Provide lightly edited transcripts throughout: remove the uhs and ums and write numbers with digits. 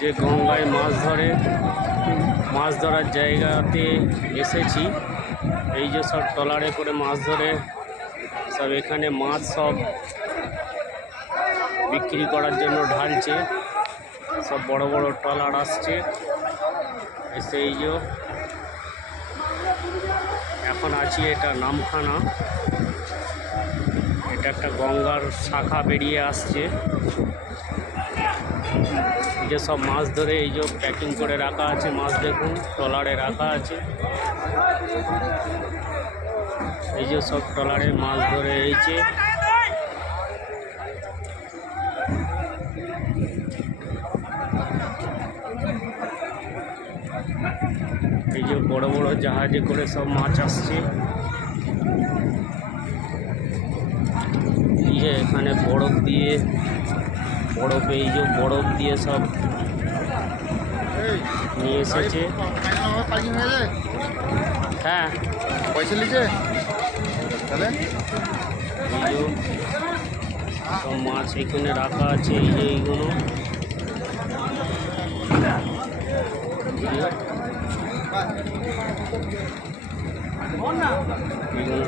যে গঙ্গায় মাছ ধরার জায়গাতে এসেছি। এই যে সব ট্রলারে করে মাছ ধরে সব এখানে মাছ সব বিক্রি করার জন্য ঢালছে। সব বড় বড় ট্রলার আসছে এসে। এই যে এখন আছি এটা নামখানা। এটা একটা গঙ্গার শাখা বেরিয়ে আসছে। এই যে সব মাছ ধরে এই যে প্যাকিং করে রাখা আছে মাছ, দেখুন ট্রলারে রাখা আছে। এই যে সব ট্রলারে মাছ ধরে এইছে। এই যে বড় বড় জাহাজে করে সব মাছ আসছে। এই যে এখানে বরফ দিয়ে সব নিয়ে এসেছে। হ্যাঁ, পয়সা লিখে তাহলে সব মাছ এখানে রাখা আছে। এই যে এইগুলো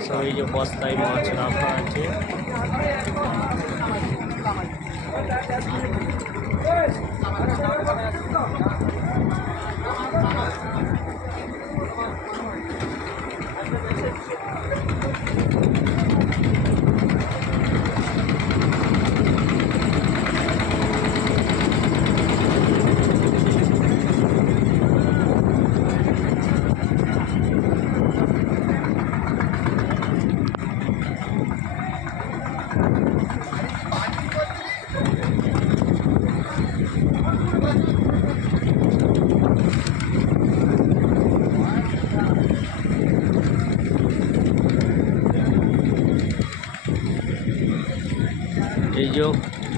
সব এই যে বস্তায় মাছ রাখা আছে। এই যে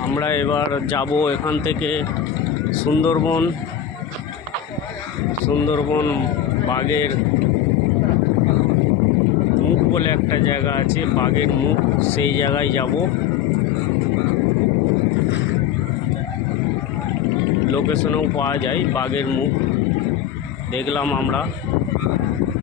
আমরা এবার যাব এখান থেকে সুন্দরবন বাঘের মুখ বলে একটা জায়গা আছে, বাঘের মুখ, সেই জায়গায় যাব। লোকেশনেও পাওয়া যায় বাঘের মুখ, দেখলাম আমরা।